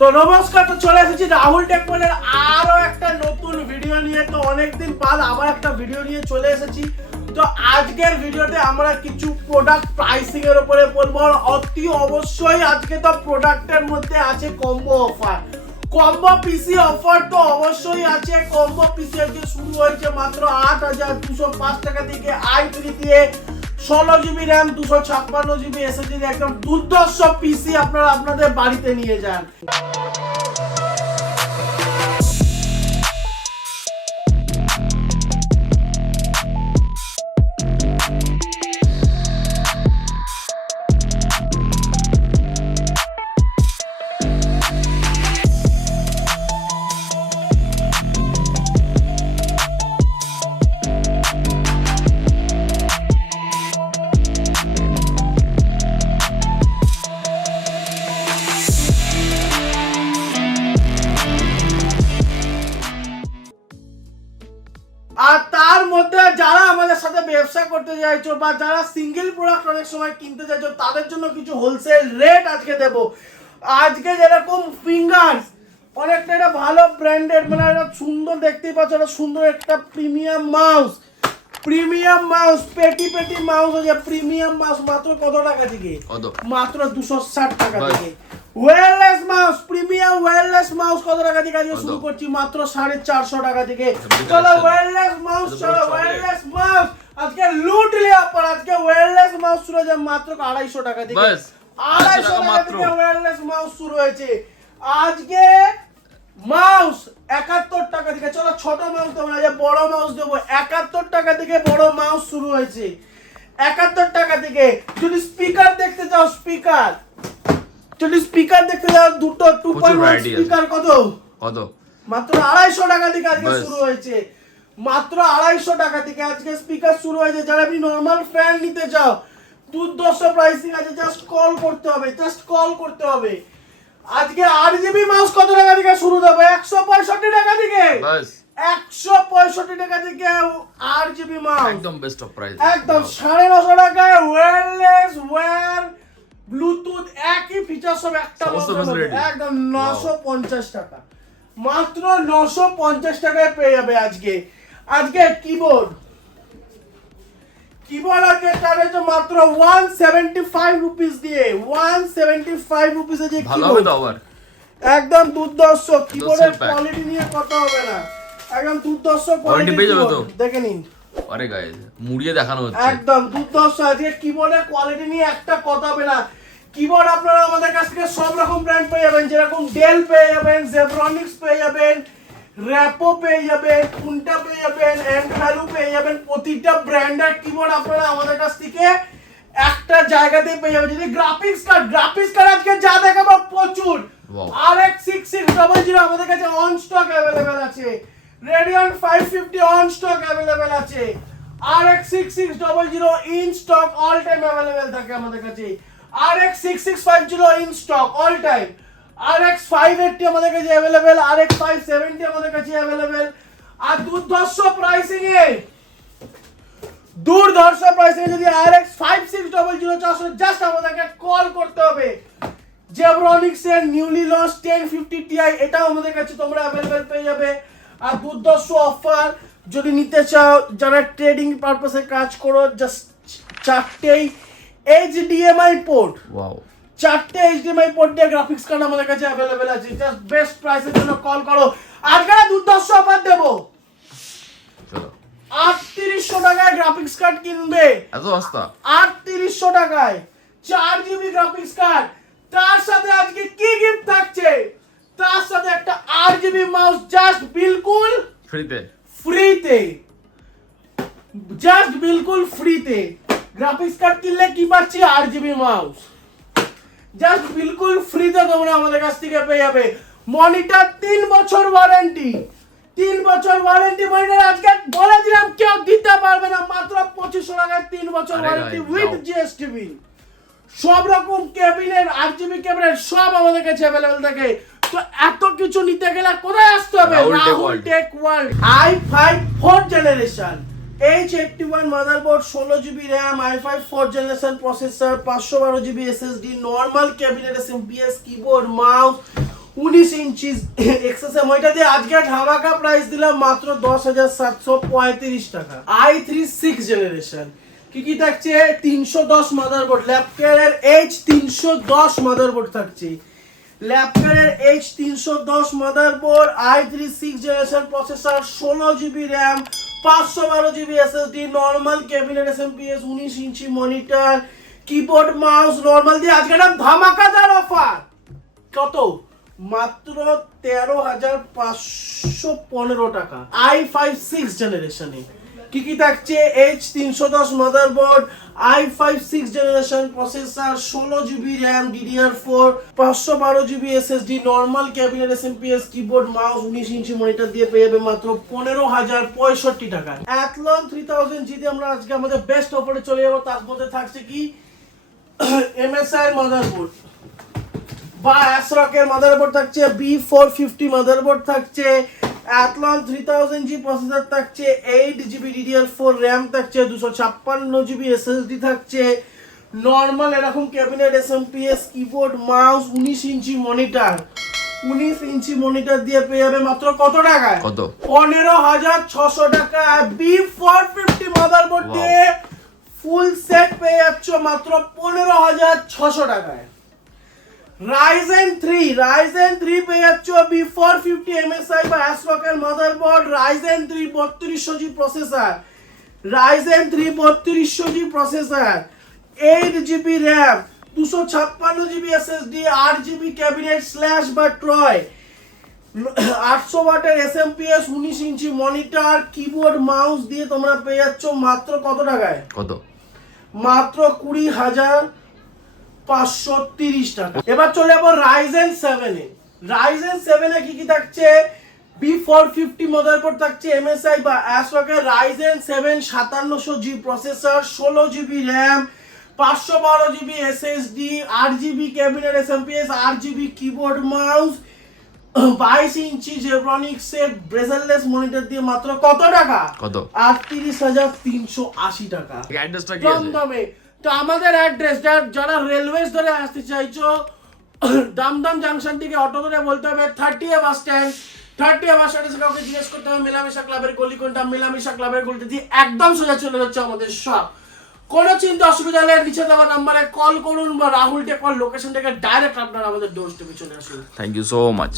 তো নমস্কার, তো চলে এসেছি রাহুল টেকমলের আরো একটা নতুন ভিডিও নিয়ে। তো অনেকদিন বাদ আবার একটা ভিডিও নিয়ে চলে এসেছি। তো আজকের ভিডিওতে আমরা কিছু প্রোডাক্ট প্রাইসিং এর উপরে বলবো। অতি অবশ্যই আজকে তো প্রোডাক্টের মধ্যে আছে কম্বো অফার, কম্বো পিসি অফার তো অবশ্যই আছে। কম্বো পিসি আজকে শুরু হয়েছে মাত্র ৮,২০৫ টাকা থেকে। i3 দিয়ে 16 জিবি র্যাম 256 জিবি এসএসডি একদম দুর্ধর্ষ পিসি আপনারা আপনাদের বাড়িতে নিয়ে যান। আর তার মধ্যে যারা আমাদের সাথে ব্যবসা করতে চাইছো বা যারা সিঙ্গেল প্রোডাক্ট অনেক সময় কিনতে চাইছো তাদের জন্য কিছু হোলসেল রেট আজকে দেব। আজকে যেরকম ফিঙ্গার্স অনেকটা একটা ভালো ব্র্যান্ডেড, মানে একটা সুন্দর দেখতেই পাচ্ছ, একটা সুন্দর একটা প্রিমিয়াম মাউস, পেটি মাউস আছে। প্রিমিয়াম মাউস মাত্র কত টাকা থেকে? মাত্র 260 টাকা থেকে। Wireless mouse, premium wireless mouse কত টাকা থেকে আজকে শুরু করছি? মাত্র 450 টাকা থেকে। চলো ওয়্যারলেস মাউস, আজকে লুট লিয়া পর। আজকে ওয়্যারলেস মাউস শুরু হয়েছে মাত্র 250 টাকা থেকে। 250 টাকা থেকে ওয়্যারলেস মাউস শুরু হয়েছে আজকে। মাউস 71 টাকা থেকে। চলো ছোট মাউস দেবো না, যে বড় মাউস দেবো। 71 টাকা থেকে বড় মাউস শুরু হয়েছে 71 টাকা থেকে। যদি স্পিকার দেখতে চাও, স্পিকার দুটো 2.1 স্পিকার কত মাত্র 250 টাকা থেকে আজকে শুরু হয়েছে। মাত্র 250 টাকা থেকে আজকে স্পিকার শুরু হয়েছে। যারা আপনি নরমাল ফ্যান নিতে চাও, দুর্ধর্ষ প্রাইসিং আছে। জাস্ট কল করতে হবে। আজকে 8GB মাউস কত টাকা থেকে শুরু দেবো? 165 টাকা থেকে। 165 টাকা থেকে 8GB মাউস, একদম বেস্ট অফ প্রাইস, একদম 950 টাকায়। ওয়্যারলেস ব্লুটুথ একই ফিচার সব একটা একদম 950 টাকা। মাত্র 950 টাকায় পেয়ে যাবে আজকে। কিবোর্ড আজকে স্টার্ট হয়েছে মাত্র 175 রুপিস দিয়ে। 175 রুপিসে যে ভালো হবে তো আবার একদম দুর্ধর্ষ। কিবোর্ডের কোয়ালিটি নিয়ে কথা হবে না, একদম দুর্ধর্ষ কোয়ালিটি পেয়ে যাবে। তো দেখে নিন, আরে গাইস মুড়িয়ে দেখানো হচ্ছে, একদম দুর্ধর্ষ। আজকে কিবোর্ডের কোয়ালিটি নিয়ে একটা কথা হবে না। কিবোর্ড আপনারা আমাদের কাছ থেকে সব রকম ব্র্যান্ড পেয়ে যাবেন, যেরকম ডেল পেয়ে যাবেন, জেব্রনিক্স পেয়ে যাবেন, র্যাপো পেয়ে যাবেন, কুন্টা পেয়ে যাবেন, এন্ডভ্যালু পেয়ে যাবেন। প্রতিটা ব্র্যান্ডের কিবোর্ড আপনারা আমাদের কাছ থেকে একটা জায়গাতে পেয়ে যাবেন। যদি গ্রাফিক্স কার্ড আজকে যা দেখাবো প্রচুর। RX 6600 আমাদের কাছে অন স্টক अवेलेबल আছে। Radeon 550 অন স্টক अवेलेबल আছে। RX 6600 in stock all time available থাকে আমাদের কাছে। RX 6650 in stock all time. RX 580 আমাদের কাছে अवेलेबल, RX 570 আমাদের কাছে अवेलेबल। আর দুর্ধর্ষ প্রাইসিং এ যদি RX 5600 চাও জাস্ট আমাদেরকে কল করতে হবে। জেব্রনিক্স এর নিউলি লঞ্চ 1050 Ti এটা আমাদের কাছে তোমরা अवेलेबल পেয়ে যাবে। আর দুর্ধর্ষ অফার যদি নিতে চাও, যারা ট্রেডিং পারপাসে কাজ করো, জাস্ট 4টেই HDMI পোর্ট, 4টে HDMI পোর্ট দিয়ে গ্রাফিক্স কার্ড আমাদের কাছে अवेलेबल আছে। জাস্ট বেস্ট প্রাইসের জন্য কল করো। আজকে দুর্ধর্ষ অফার দেব। চলো 3800 টাকায় গ্রাফিক্স কার্ড কিনবে, এত সস্তা। 3800 টাকায় 4GB গ্রাফিক্স কার্ড। তার সাথে আজকে কি গিফট থাকছে? তার সাথে একটা 8GB মাউস জাস্ট বিলকুল ফ্রিতে। গ্রাফিক্স কার্ড কিনলে কি পাচ্ছি? 8GB মাউস জাস্ট বিলকুল ফ্রিতে তোমরা আমাদের কাছ থেকে পেয়ে যাবে। মনিটর 3 বছর ওয়ারেন্টি, মনিটর আজকে বলে দিলাম কেউ দিতে পারবে না। মাত্র 2500 টাকায় 3 বছর ওয়ারেন্টি উইথ জিএসটি বিল। সব রকম ক্যাবিনেট, 8GB ক্যাবিনেট সব আমাদের কাছে अवेलेबल থাকে। তো এত কিছু নিতে গেলে কোথায় আসতে হবে? Rahul tech world. i5 4th generation H81 motherboard, 16GB RAM, i5 4th generation processor, 512GB SSD, normal cabinet, MPS, keyboard, mouse, ইঞ্চি এক্সএসএম, ওইটা দিয়ে আজকে ধামাকা প্রাইস দিলাম মাত্র 10,735 টাকা। i3 6 জেনারেশন কি কি থাকছে, 310 মাদারবোর্ড, ল্যাপটপের H310 মাদারবোর্ড থাকছে, ল্যাপটপের H310 motherboard, i3 6 generation processor, 16GB RAM, 512GB SSD, normal cabinet SMPS, 19 inch monitor, keyboard mouse normal দিয়ে আজকে একটা ধামাকাদার অফার। কত? মাত্র 13,515 টাকা। i5 6 জেনারেশনে কি কি থাকছে, H310 motherboard, i5 6 generation processor, 16GB RAM, DDR4, 512GB SSD, normal cabinet SMPS, keyboard mouse, 19 inch monitor দিয়ে পেয়ে যাবে মাত্র 15,065 টাকায়। অ্যাথলন 3000G দিয়ে আমরা আজকে আমাদের বেস্ট অফারে চলে যাবো। তার মধ্যে থাকছে কি MSI মাদারবোর্ড বা অ্যাসরকের মাদারবোর্ড থাকছে, B450 মাদারবোর্ড থাকছে, অ্যাথলন 3000G প্রসেসর থাকছে, 8GB DDR4 RAM থাকছে, 256GB SSD থাকছে, নরমাল এরকম cabinet SMPS, keyboard mouse, 19 inch monitor, 19 inch monitor দিয়ে পেয়ে যাবে মাত্র কত টাকায়? কত? 15,600 টাকা। B450 মাদারবোর্ড দিয়ে ফুল সেট পেয়ে যাচ্ছ মাত্র 15,600 টাকায়। Ryzen 3 পেয়ে যাচ্ছ B450 MSI বা অ্যাসরকের motherboard, Ryzen 3 3200G processor, Ryzen 3 3200G processor, 8GB RAM, 256GB SSD, 8GB cabinet slash বা ট্রয়, 800 ওয়াটের SMPS, 19 inch monitor, keyboard mouse দিয়ে তোমরা পেয়ে যাচ্ছ মাত্র কত টাকায়? কত? মাত্র 20,530 টাকা। এবার চলে যাবো Ryzen 7 এ। Ryzen 7 এ কি কি থাকছে, B450 মাদারবোর্ড থাকছে, MSI বা অ্যাসরকের Ryzen 7 5700G processor, 16GB RAM, 512GB SSD, 8GB cabinet SMPS, 8GB keyboard mouse, 22 ইঞ্চি জেব্রনিক্স এর ব্রেজেললেস মনিটর দিয়ে মাত্র কত টাকা? কত? 38,380 টাকা। অ্যাড্রেসটা কি কম আছে? দামে। তো আমাদের অ্যাড্রেস যারা রেলওয়েজ ধরে আসতে চাইছো, দামদম জাংশন থেকে অটো ধরে বলতে হবে 30 বাস স্ট্যান্ড, 30 বাস স্ট্যান্ডে কাউকে জিজ্ঞেস করতে হবে মেলামেশা ক্লাবের গলি কোনটা, মেলামেশা ক্লাবের গলিতে দিয়ে একদম সোজা চলে যাচ্ছে আমাদের শপ। কোনো চিন্তা অসুবিধা নেই, নিচে দেওয়া নাম্বারে কল করুন বা রাহুল টেকল লোকেশন থেকে ডাইরেক্ট আপনারা আমাদের ডোর স্টেপে চলে আসুন। Thank you so much.